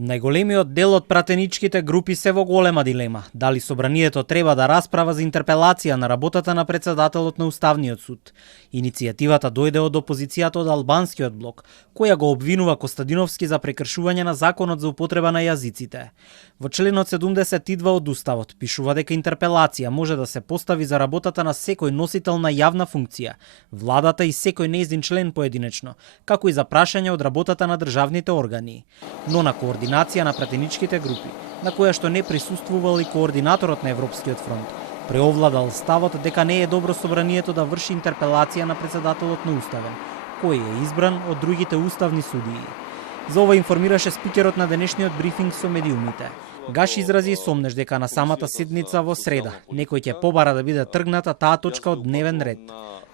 Најголемиот дел од пратеничките групи се во голема дилема. Дали собранието треба да расправа за интерпелација на работата на председателот на Уставниот суд. Иницијативата дојде од опозицијата од албанскиот блок, која го обвинува Костадиновски за прекршување на законот за употреба на јазиците. Во членот 72 од Уставот пишува дека интерпелација може да се постави за работата на секој носител на јавна функција, владата и секој нејзин член поединечно, како и за прашање од работата на државните органи. Но на координација на пратеничките групи, на која што не присуствувал и координаторот на Европскиот фронт, преовладал ставот дека не е добро собранието да врши интерпелација на председателот на Уставен, кој е избран од другите уставни судии. За ова информираше спикерот на денешниот брифинг со медиумите. Гаш изрази сомнеш дека на самата седница во среда некој ќе побара да биде тргната таа точка од дневен ред.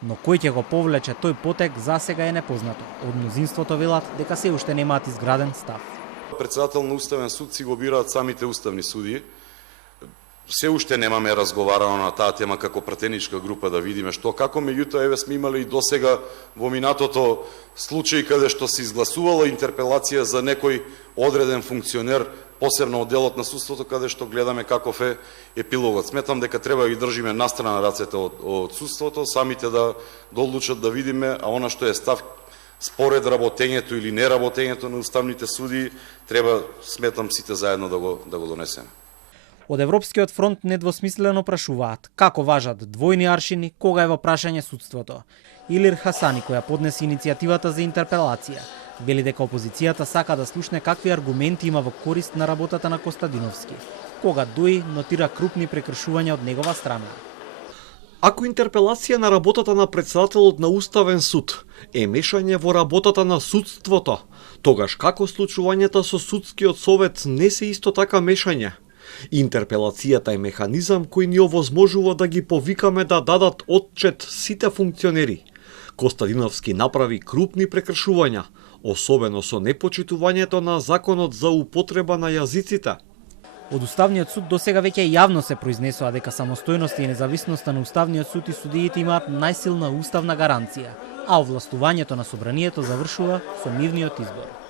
Но кој ќе го повлече тој потек засега е непознато. Од мнозинството велат дека се уште немаат изграден став. Председател на Уставен суд си го бираат самите уставни судии. Се уште немаме разговарано на таа тема како пратеничка група да видиме што како, меѓутоа еве сме имали и досега во минатото случаи каде што се изгласувала интерпелација за некој одреден функционер, посебно од делот на судството, каде што гледаме каков е епилогот. Сметам дека треба да ги држиме настрана рацете од судството, самите да одлучат да видиме, а она што е став според работењето или неработењето на уставните судии, треба, сметам, сите заедно да го донесеме. Од Европскиот фронт недвосмислено прашуваат како важат двојни аршини кога е во прашање судството. Илир Хасани, која поднесе иницијативата за интерпелација, вели дека опозицијата сака да слушне какви аргументи има во корист на работата на Костадиновски, кога ДОИ нотира крупни прекршувања од негова страна. Ако интерпелација на работата на председателот на Уставен суд е мешање во работата на судството, тогаш како случувањата со судскиот совет не се исто така мешање? Интерпелацијата е механизам кој ни овозможува да ги повикаме да дадат отчет сите функционери. Костадиновски направи крупни прекршувања, особено со непочитувањето на законот за употреба на јазиците. Од Уставниот суд досега веќе јавно се произнесува дека самостојноста и независноста на Уставниот суд и судиите имаат најсилна уставна гаранција, а овластувањето на собранието завршува со мирниот избор.